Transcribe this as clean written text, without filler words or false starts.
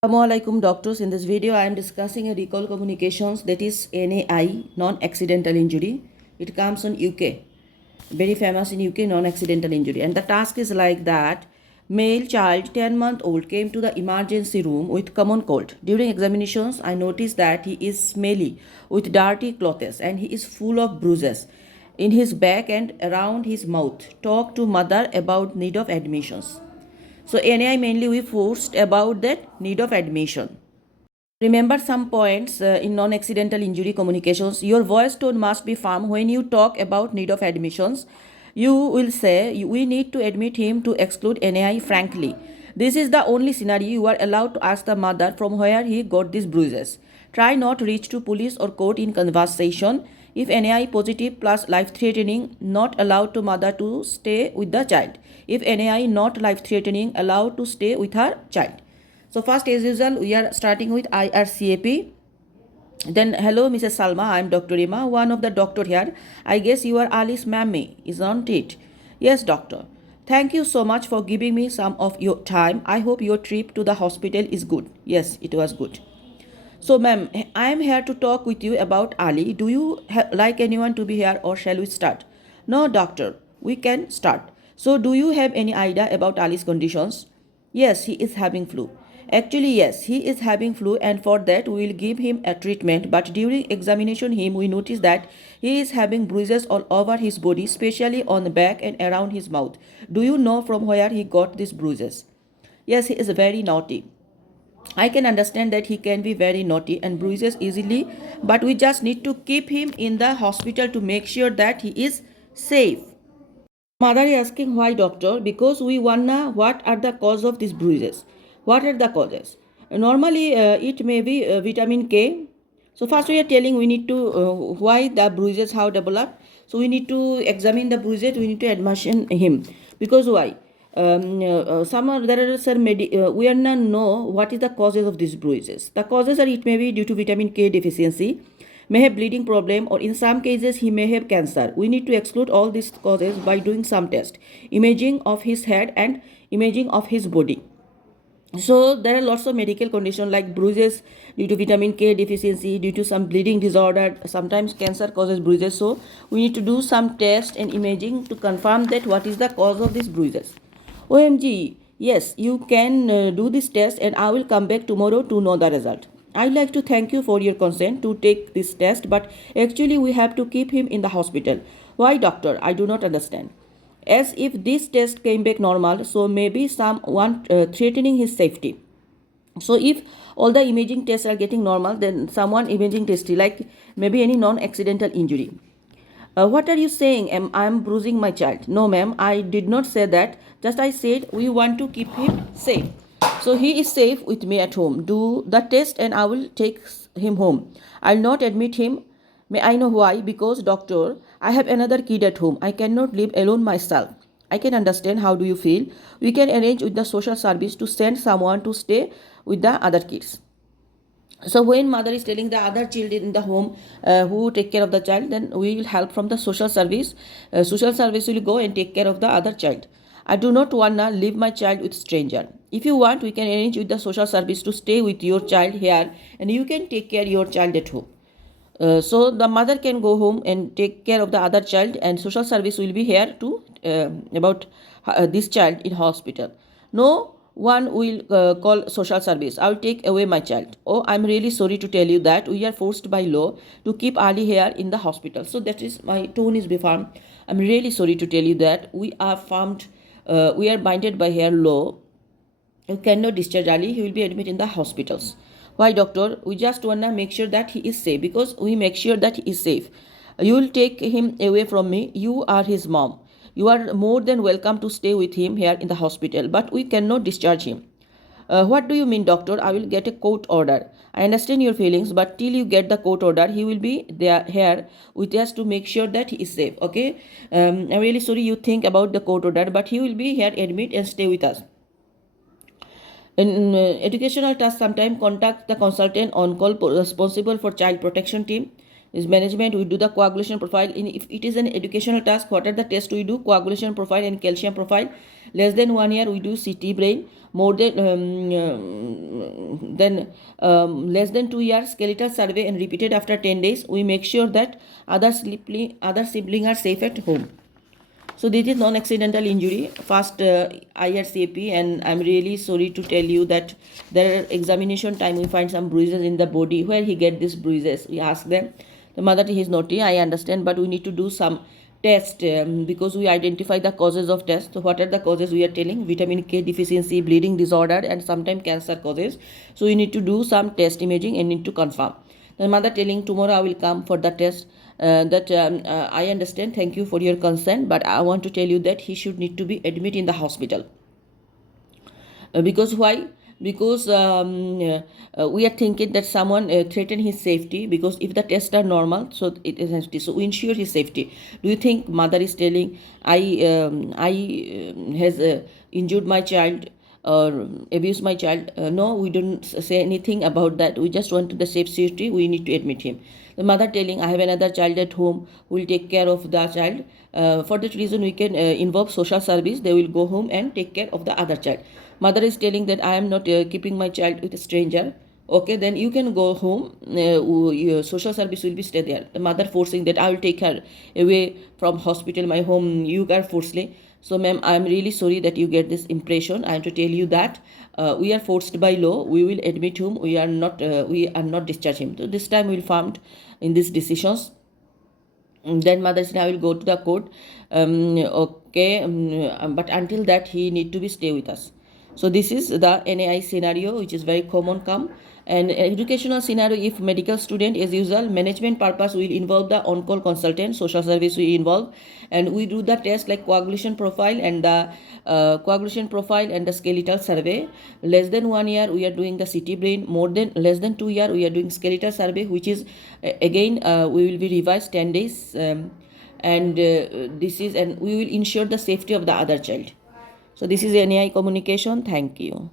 Assalamualaikum doctors. In this video, I am discussing a recall communications, that is NAI, non-accidental injury. It comes on UK, very famous in UK, non-accidental injury. And the task is like that: male child 10-month-old came to the emergency room with common cold. During examinations, I noticed that he is smelly with dirty clothes and he is full of bruises in his back and around his mouth. Talk to mother about need of admissions. So NAI mainly we forced about that need of admission. Remember some points in non-accidental injury communications. Your voice tone must be firm when you talk about need of admissions. You will say, we need to admit him to exclude NAI frankly. This is the only scenario you are allowed to ask the mother from where he got these bruises. Try not reach to police or court in conversation. If NAI positive plus life-threatening, not allowed to mother to stay with the child. If NAI not life-threatening, allowed to stay with her child. So first, as usual, we are starting with IRCAP. Then, hello, Mrs. Salma. I am Dr. Rima, one of the doctor here. I guess you are Alice Mammy, isn't it? Yes, doctor. Thank you so much for giving me some of your time. I hope your trip to the hospital is good. Yes, it was good. So, ma'am, I am here to talk with you about Ali. Do you like anyone to be here, or shall we start? No, doctor. We can start. So, do you have any idea about Ali's conditions? Yes, he is having flu. Actually, yes, he is having flu, and for that we will give him a treatment. But during examination him, we noticed that he is having bruises all over his body, especially on the back and around his mouth. Do you know from where he got these bruises? Yes, he is very naughty. I can understand that he can be very naughty and bruises easily, but we just need to keep him in the hospital to make sure that he is safe. Mother is asking why, doctor? Because we wonder what are the cause of these bruises. What are the causes? Normally, it may be vitamin K. So first we are telling we need to why the bruises how developed. So we need to examine the bruises. We need to admission him because why? Some are, there are some we are not know what is the causes of these bruises. The causes are it may be due to vitamin K deficiency, may have bleeding problem, or in some cases he may have cancer. We need to exclude all these causes by doing some test, imaging of his head and imaging of his body. So there are lots of medical conditions like bruises due to vitamin K deficiency, due to some bleeding disorder, sometimes cancer causes bruises. So we need to do some test and imaging to confirm that what is the cause of these bruises. OMG, yes, you can do this test and I will come back tomorrow to know the result. I'd like to thank you for your consent to take this test, but actually we have to keep him in the hospital. Why, doctor? I do not understand. As if this test came back normal, so maybe someone threatening his safety. So if all the imaging tests are getting normal, then someone imaging testy, like maybe any non-accidental injury. What are you saying? I am bruising my child. No, ma'am, I did not say that. Just I said we want to keep him safe. So he is safe with me at home. Do the test and I will take him home. I'll not admit him. May I know why? Because doctor, I have another kid at home. I cannot live alone myself. I can understand how do you feel. We can arrange with the social service to send someone to stay with the other kids. So when mother is telling the other children in the home who take care of the child, then we will help from the social service. Social service will go and take care of the other child. I do not wanna leave my child with stranger. If you want, we can arrange with the social service to stay with your child here, and you can take care your child at home. So the mother can go home and take care of the other child, and social service will be here to about this child in hospital. No one will call social service. I will take away my child. Oh, I'm really sorry to tell you that we are forced by law to keep Ali here in the hospital. So that is my tone is be firm. I'm really sorry to tell you that we are farmed. We are binded by here law. You cannot discharge Ali. He will be admitted in the hospitals. Why, doctor? We just want to make sure that he is safe, because we make sure that he is safe. You will take him away from me. You are his mom. You are more than welcome to stay with him here in the hospital, but we cannot discharge him. What do you mean, doctor? I will get a court order. I understand your feelings, but till you get the court order, he will be there here with us to make sure that he is safe. Okay? I'm really sorry you think about the court order, but he will be here, admit and stay with us. In educational tasks, sometimes contact the consultant on call responsible for child protection team. is management. We do the coagulation profile. If it is an educational task, what are the tests we do? Coagulation profile and calcium profile. Less than 1 year, we do CT brain. More than less than 2 years, skeletal survey, and repeated after 10 days. We make sure that other siblings are safe at home. So this is non-accidental injury, fast IRCAP, and I'm really sorry to tell you that there are examination time we find some bruises in the body. Where he get these bruises? We ask them. The mother he is naughty, I understand, but we need to do some test because we identify the causes of test. So what are the causes we are telling? Vitamin K deficiency, bleeding disorder, and sometimes cancer causes. So we need to do some test imaging and need to confirm. The mother telling tomorrow I will come for the test. I understand, thank you for your consent, but I want to tell you that he should need to be admitted in the hospital. Because why? Because we are thinking that someone threatened his safety, because if the tests are normal, so it is safety. So we ensure his safety. Do you think mother is telling I has injured my child or abused my child? No, we don't say anything about that. We just want the safe safety. We need to admit him. The mother telling, I have another child at home who will take care of the child. For that reason, we can involve social service. They will go home and take care of the other child. Mother is telling that I am not keeping my child with a stranger. Okay, then you can go home. Your social service will be stay there. The mother forcing that I will take her away from hospital, my home. You are forcefully. So, ma'am, I am really sorry that you get this impression. I am to tell you that we are forced by law. We will admit him. We are not discharge him. So this time we will found in these decisions. Then mother said, I will go to the court. Okay, but until that he need to be stay with us. So this is the NAI scenario, which is very common come. And educational scenario, if medical student, as usual, management purpose will involve the on-call consultant, social service will involve, and we do the test like coagulation profile and the skeletal survey. Less than 1 year, we are doing the CT brain. More than less than 2 year, we are doing skeletal survey, which is again we will be revised 10 days. This is, and we will ensure the safety of the other child. So this is NAI communication. Thank you.